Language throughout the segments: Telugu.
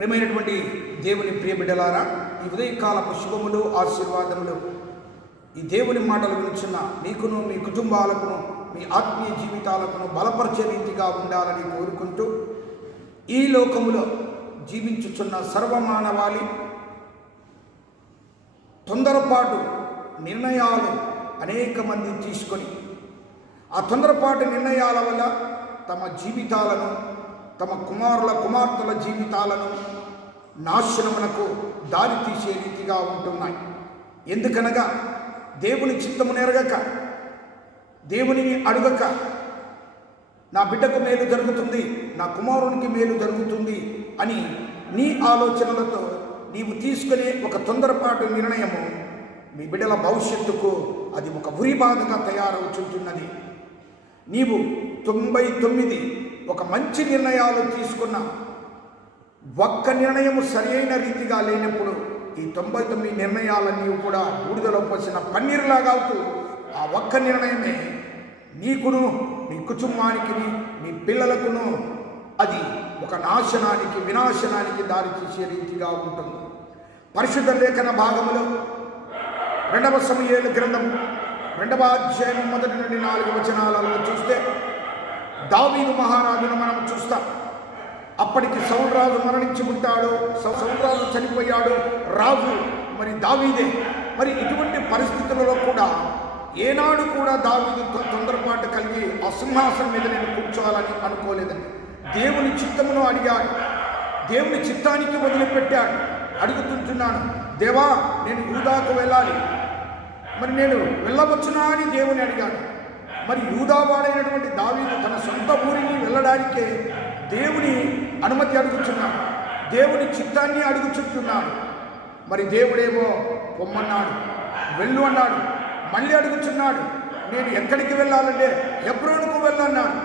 ప్రియమైనటువంటి దేవుని ప్రియ బిడ్డలారా, ఈ ఉదయకాలపు శుభములు ఆశీర్వాదములు ఈ దేవుని మాటలు వినుచున్న మీకును మీ కుటుంబాలకును మీ ఆత్మీయ జీవితాలకును బలపరిచే రీతిగా ఉండాలని కోరుకుంటూ, ఈ లోకములో జీవించుచున్న సర్వమానవాళి తొందరపాటు నిర్ణయాలు అనేక మంది తీసుకొని ఆ తొందరపాటు నిర్ణయాల వల్ల తమ జీవితాలను, తమ కుమార్తెల జీవితాలను నాశనమునకు దారి తీసే రీతిగా ఉంటున్నాయి. ఎందుకనగా దేవుని చిత్తము నెరగక, దేవునిని అడగక, నా బిడ్డకు మేలు జరుగుతుంది, నా కుమారునికి మేలు జరుగుతుంది అని నీ ఆలోచనలతో నీవు తీసుకునే ఒక తొందరపాటు నిర్ణయము మీ బిడ్డల భవిష్యత్తుకు అది ఒక ఉరిబాధగా తయారవుతుంటున్నది. నీవు 99 ఒక మంచి నిర్ణయాలు తీసుకున్న ఒక్క నిర్ణయము సరైన రీతిగా లేనప్పుడు ఈ 99 నిర్ణయాలన్నీ కూడా బూడిదలో పోసిన పన్నీరులాగా అవుతూ ఆ ఒక్క నిర్ణయమే నీకును, నీ కుటుంబానికి, నీ పిల్లలకును అది ఒక నాశనానికి, వినాశనానికి దారి తీసే రీతిగా ఉంటుంది. పరిశుద్ధ లేఖన భాగములో 2వ సమూయేలు గ్రంథం 2వ అధ్యాయం 1 నుండి 4 వచనాలలో చూస్తే దావీదు మహారాజును మనం చూస్తాం. అప్పటికి సౌలు రాజు మరణించి ఉంటాడు, సౌలు రాజు చనిపోయాడు, రాజు మరి దావీదే. మరి ఇటువంటి పరిస్థితులలో కూడా ఏనాడు కూడా దావీదు తొందరపాటు కలిగి ఆ సింహాసనం మీద నేను కూర్చోవాలని అనుకోలేదని దేవుని చిత్తమును అడిగాడు. దేవుని చిత్తానికి వదిలిపెట్టాడు. అడుగుతుంటున్నాను, దేవా నేను యూదాకు వెళ్ళాలి, మరి నేను వెళ్ళవచ్చునా అని దేవుని అడిగాడు. మరి యూదావాడైనటువంటి దావీదు తన సొంత ఊరిని వెళ్ళడానికే దేవుని అనుమతి అడుగుచున్నాడు, దేవుని చిత్తాన్ని అడుగుచున్నాడు. మరి దేవుడేమో పొమ్మన్నాడు, వెళ్ళు అన్నాడు. మళ్ళీ అడుగుచున్నాడు, నేను ఎక్కడికి వెళ్ళాలంటే హెబ్రోనుకు వెళ్ళన్నాడు.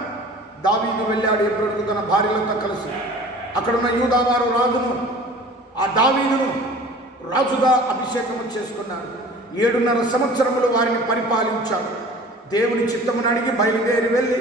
దావీదు వెళ్ళాడు హెబ్రోనుకు తన భార్యలతో కలిసి. అక్కడున్న యూదావారు రాజును, ఆ దావీదును రాజుగా అభిషేకం చేసుకున్నాడు. 7.5 సంవత్సరములు వారిని పరిపాలించాడు. దేవుని చిత్తమును అడిగి బయలుదేరి వెళ్ళి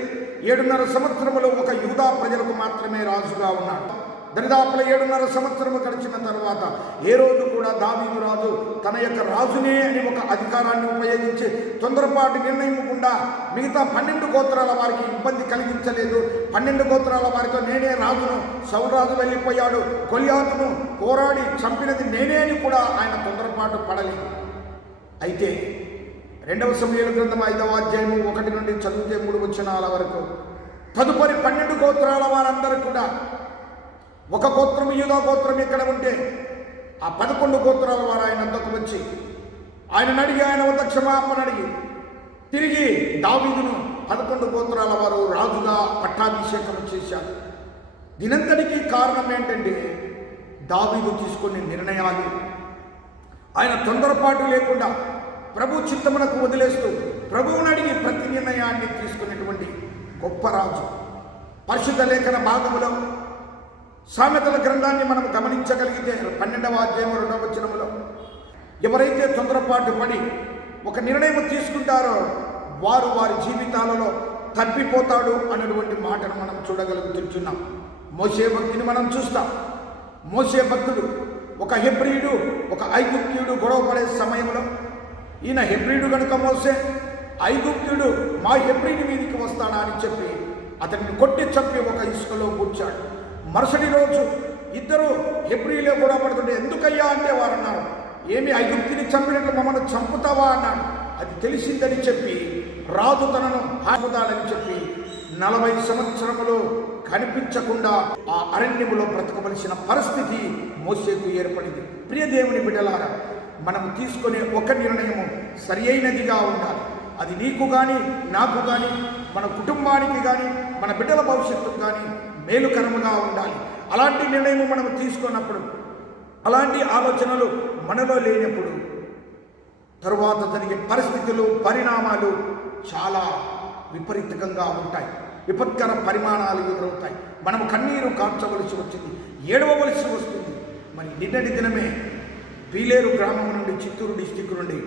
7.5 సంవత్సరములు ఒక యూదా ప్రజలకు మాత్రమే రాజుగా ఉన్నాడు. దరిదాపుల 7.5 సంవత్సరము గడిచిన తర్వాత ఏ రోజు కూడా దావీదు రాజు తన యొక్క రాజునే అని ఒక అధికారాన్ని ఉపయోగించి తొందరపాటు నిర్ణయించకుండా మిగతా 12 గోత్రాల వారికి ఇబ్బంది కలిగించలేదు. 12 గోత్రాల వారితో నేనే రాజును, సౌలు రాజు వెళ్ళిపోయాడు, గొలియాతును పోరాడి చంపినది నేనే అని కూడా ఆయన తొందరపాటు పడలేదు. అయితే 2వ సమూయేలు గ్రంథం 5వ అధ్యాయం 1 నుండి చదివితే 3 వచనాల వరకు తదుపరి 12 గోత్రాల వారందరూ కూడా, ఒక గోత్రం యూదా గోత్రం ఇక్కడ ఉంటే ఆ 11 గోత్రాల వారు ఆయన వద్దకు వచ్చి ఆయన అడిగి, ఆయన వద్ద క్షమాపణ అడిగి తిరిగి దావీదును 11 గోత్రాల వారు రాజుగా పట్టాభిషేకం చేశారు. దీనంతటికీ కారణం ఏంటంటే దావీదు తీసుకునే నిర్ణయాలు. ఆయన తొందరపాటు లేకుండా ప్రభు చిత్తమునకు వదిలేస్తూ ప్రభువుని అడిగి ప్రతి నిర్ణయాన్ని తీసుకునేటువంటి గొప్ప రాజు. పరిశుద్ధ లేఖన భాగములో సామెతల గ్రంథాన్ని మనం గమనించగలిగితే 12వ అధ్యాయం 2వ వచనములో ఎవరైతే తొందరపాటు పడి ఒక నిర్ణయం తీసుకుంటారో వారు వారి జీవితాలలో తప్పిపోతాడు అనేటువంటి మాటను మనం చూడగలుగుతున్నాం. మోషే భక్తిని మనం చూస్తాం. మోషే భక్తుడు ఒక హెబ్రీయుడు, ఒక ఐగుప్తీయుడు గొడవ పడే సమయంలో ఈయన హెబ్రీయుడు కనుక మోసే, ఐగుప్తుడు మా హెబ్రీయుడి మీదికి వస్తాడా అని చెప్పి అతన్ని కొట్టి చంపి ఒక ఇసుకలో కూర్చాడు. మరుసటి రోజు ఇద్దరు హెబ్రీయులే గొడవ పడుతుంటే ఎందుకయ్యా అంటే వారు అన్నారు, ఏమి ఐగుప్తుని చంపినట్లు మమ్మల్ని చంపుతావా అన్నాడు. అది తెలిసిందని చెప్పి రాజు తనను హాపుతాడని చెప్పి 40 సంవత్సరములు కనిపించకుండా ఆ అరణ్యములో బ్రతకవలసిన పరిస్థితి మోషేకు ఏర్పడింది. ప్రియ దేవుని బిడ్డలారా, మనం తీసుకునే ఒక నిర్ణయము సరి అయినదిగా ఉండాలి. అది నీకు కానీ, నాకు కానీ, మన కుటుంబానికి కానీ, మన బిడ్డల భవిష్యత్తుకు కానీ మేలుకరముగా ఉండాలి. అలాంటి నిర్ణయం మనం తీసుకున్నప్పుడు, అలాంటి ఆలోచనలు మనలో లేనప్పుడు తరువాత జరిగే పరిస్థితులు, పరిణామాలు చాలా విపరీతంగా ఉంటాయి. విపత్కర పరిమాణాలు ఎదురవుతాయి. మనం కన్నీరు కార్చవలసి వచ్చింది, ఏడవలసి వస్తుంది. మరి నిన్నటి దినమే పీలేరు గ్రామం నుండి, చిత్తూరు డిస్టిక్ నుండి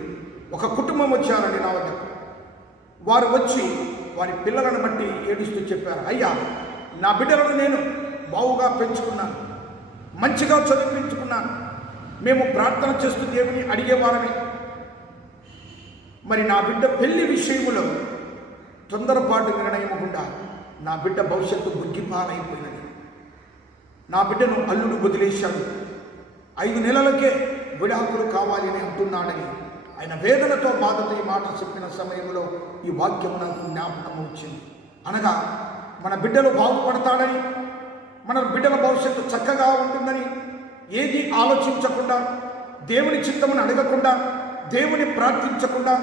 ఒక కుటుంబం వచ్చారండి నా వద్దకు. వారు వచ్చి వారి పిల్లలను బట్టి ఏడుస్తూ చెప్పారు, అయ్యా నా బిడ్డలను నేను బావుగా పెంచుకున్నాను, మంచిగా చదివించుకున్నాను. మేము ప్రార్థన చేస్తూ దేవుని అడిగేవారమే. మరి నా బిడ్డ పెళ్లి విషయంలో తొందరపాటు నిర్ణయం గుండా నా బిడ్డ భవిష్యత్తు బుగ్గిపాలైపోయినది. నా బిడ్డను అల్లుడు వదిలేశాడు. 5 నెలలకే విడాకులు కావాలి అని అంటున్నాడని ఆయన వేదనతో బాధతో ఈ మాట చెప్పిన సమయంలో ఈ వాక్యం నాకు జ్ఞాపకం వచ్చింది. అనగా మన బిడ్డలు బాగుపడతాడని, మన బిడ్డల భవిష్యత్తు చక్కగా ఉంటుందని ఏది ఆలోచించకుండా, దేవుని చిత్తమును అడగకుండా, దేవుని ప్రార్థించకుండా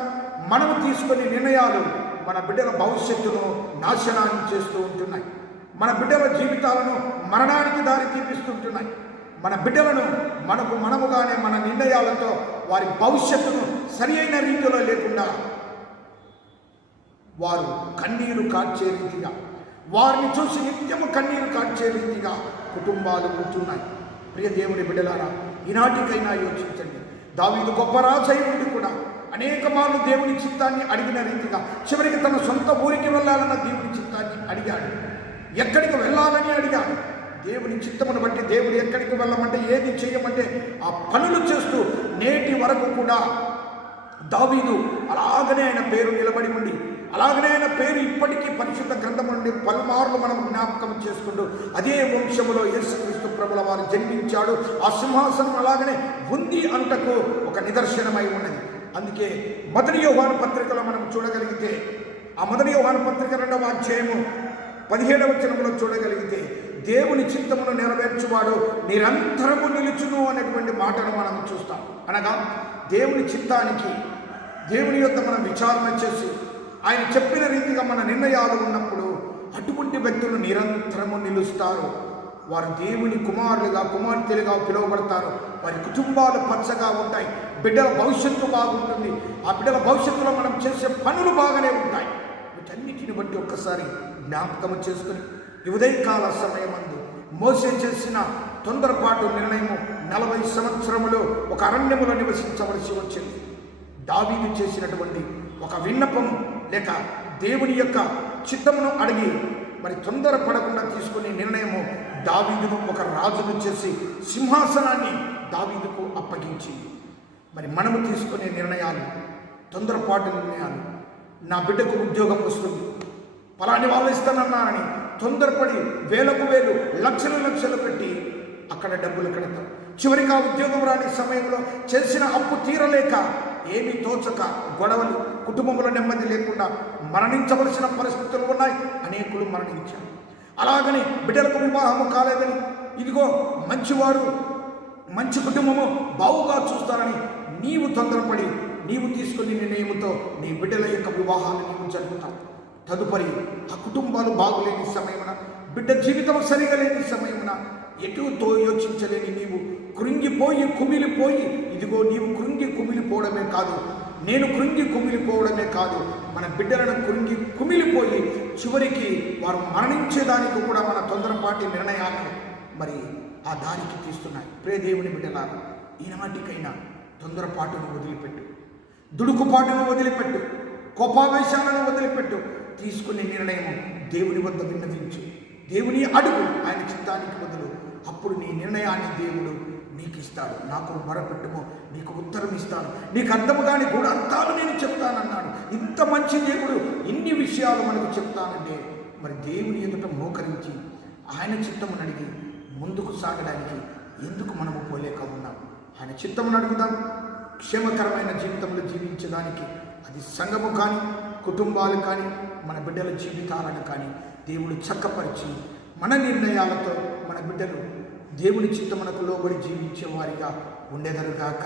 మనము తీసుకునే నిర్ణయాలు మన బిడ్డల భవిష్యత్తును నాశనాన్ని చేస్తూ ఉంటున్నాయి. మన బిడ్డల జీవితాలను మరణానికి దారి తీపిస్తుంటున్నాయి. మన బిడ్డలను మనముగానే మన నిర్ణయాలతో వారి భవిష్యత్తును సరి అయిన రీతిలో లేకుండా వారు కన్నీరు కార్చే రీతిగా, వారిని చూసి నిత్యము కన్నీరు కార్చే రీతిగా కుటుంబాలు ఉంటున్నాయి. ప్రియ దేవుని బిడ్డలారా, ఈనాటికైనా యోచించండి. దావీదు గొప్ప రాజై ఉండి కూడా అనేక మార్లు దేవుని చిత్తాన్ని అడిగిన రీతిగా చివరికి తన సొంత ఊరికి వెళ్ళాలన్న దేవుని చిత్తాన్ని అడిగాడు. ఎక్కడికి వెళ్ళాలని అడిగాడు. దేవుని చిత్తమును బట్టి దేవుడు ఎక్కడికి వెళ్ళమంటే, ఏది చేయమంటే ఆ పనులు చేస్తూ నేటి వరకు కూడా దావీదు అలాగనే ఆయన పేరు నిలబడి ఉండి, అలాగనే ఆయన పేరు ఇప్పటికీ పరిశుద్ధ గ్రంథం నుండి పలుమార్లు మనం జ్ఞాపకం చేసుకుంటూ అదే వంశములో యేసుక్రీస్తు ప్రభుల వారు జన్మించాడు, ఆ సింహాసనం అలాగనే ఉంది అంటకు ఒక నిదర్శనమై ఉన్నది. అందుకే మొదటి యోహాను పత్రికలో మనం చూడగలిగితే, ఆ మొదటి యోహాను పత్రిక 2వ అధ్యాయము 17వ వచనంలో చూడగలిగితే, దేవుని చిత్తమును నెరవేర్చువాడు నిరంతరము నిలుచును అనేటువంటి మాటను మనం చూస్తాం. అనగా దేవుని చిత్తానికి, దేవుని యొక్క మనం విచారణ చేసి ఆయన చెప్పిన రీతిగా మన నిర్ణయాలు ఉన్నప్పుడు అటువంటి వ్యక్తులు నిరంతరము నిలుస్తారు. వారు దేవుని కుమారులుగా, కుమార్తెలుగా పిలువబడతారు. వారి కుటుంబాలు పచ్చగా ఉంటాయి. బిడ్డల భవిష్యత్తు బాగుంటుంది. ఆ బిడ్డల భవిష్యత్తులో మనం చేసే పనులు బాగానే ఉంటాయి. వీటన్నిటిని బట్టి ఒక్కసారి జ్ఞాపకం చేసుకుని ఈ ఉదయకాల సమయమందు మోసే చేసిన తొందరపాటు నిర్ణయము 40 సంవత్సరములు ఒక అరణ్యములో నివసించవలసి వచ్చింది. దావీదు చేసినటువంటి ఒక విన్నపం లేక దేవుని యొక్క చిత్తమును అడిగి మరి తొందరపడకుండా తీసుకునే నిర్ణయము దావీదును ఒక రాజును చేసి సింహాసనాన్ని దావీదుకు అప్పగించింది. మరి మనము తీసుకునే నిర్ణయాలు తొందరపాటు నిర్ణయాలు. నా బిడ్డకు ఉద్యోగం వస్తుంది, పలాని వాళ్ళు ఇస్తానన్నానని తొందరపడి వేలకు వేలు, లక్షలు లక్షలు పెట్టి అక్కడ డబ్బులు కడతాం. చివరికి ఆ ఉద్యోగం రాని సమయంలో చేసిన అప్పు తీరలేక, ఏమీ తోచక గొడవలు, కుటుంబంలో నెమ్మది లేకుండా మరణించవలసిన పరిస్థితులు ఉన్నాయి. అనేకులు మరణించారు. అలాగని బిడ్డలకు వివాహము కాలేదని, ఇదిగో మంచివారు, మంచి కుటుంబము బావుగా చూస్తారని నీవు తొందరపడి నీవు తీసుకుని నిర్ణయంతో నీ బిడ్డల యొక్క వివాహాన్ని నీవు జరుపుతావు. తదుపరి ఆ కుటుంబాలు బాగులేని సమయమున, బిడ్డ జీవితం సరిగా లేని సమయమున ఎటుతో యోచించలేని నీవు కృంగిపోయి కుమిలిపోయి, ఇదిగో నీవు కృంగి కుమిలిపోవడమే కాదు, నేను కృంగి కుమిలిపోవడమే కాదు, మన బిడ్డలను కృంగి కుమిలిపోయి చివరికి వారు మరణించేదానికి కూడా మన తొందరపాటి నిర్ణయాలు మరి ఆ దారికి తీస్తున్నాయి. ప్రియ దేవుని బిడ్డలారా, ఈనాటికైనా తొందరపాటును వదిలిపెట్టు, దుడుకుపాటును వదిలిపెట్టు, కోపావేశాలను వదిలిపెట్టు. తీసుకునే నిర్ణయం దేవుని వద్ద విన్నవించు, దేవుని అడుగు, ఆయన చిత్తానికి వదులు. అప్పుడు నీ నిర్ణయాన్ని దేవుడు నీకు ఇస్తాడు. నాకు మొరపెట్టుమో నీకు ఉత్తరం ఇస్తాను, నీకు అర్థము కాని గూఢార్థాలు నేను చెప్తానన్నాడు. ఇంత మంచి దేవుడు ఇన్ని విషయాలు మనకు చెప్తానంటే మరి దేవుని ఎదుట మోకరించి ఆయన చిత్తమును అడిగి ముందుకు సాగడానికి ఎందుకు మనము పోలేక ఉన్నాం? ఆయన చిత్తమును అడుగుదాం. క్షేమకరమైన జీవితంలో జీవించడానికి అది సంఘము కానీ, కుటుంబాలు కానీ, మన బిడ్డల జీవితాలను కానీ దేవుడు చక్కపరిచి మన నిర్ణయాలతో మన బిడ్డలు దేవుని చిత్తమునకు లోబడి జీవించే వారిగా ఉండేదరుగాక.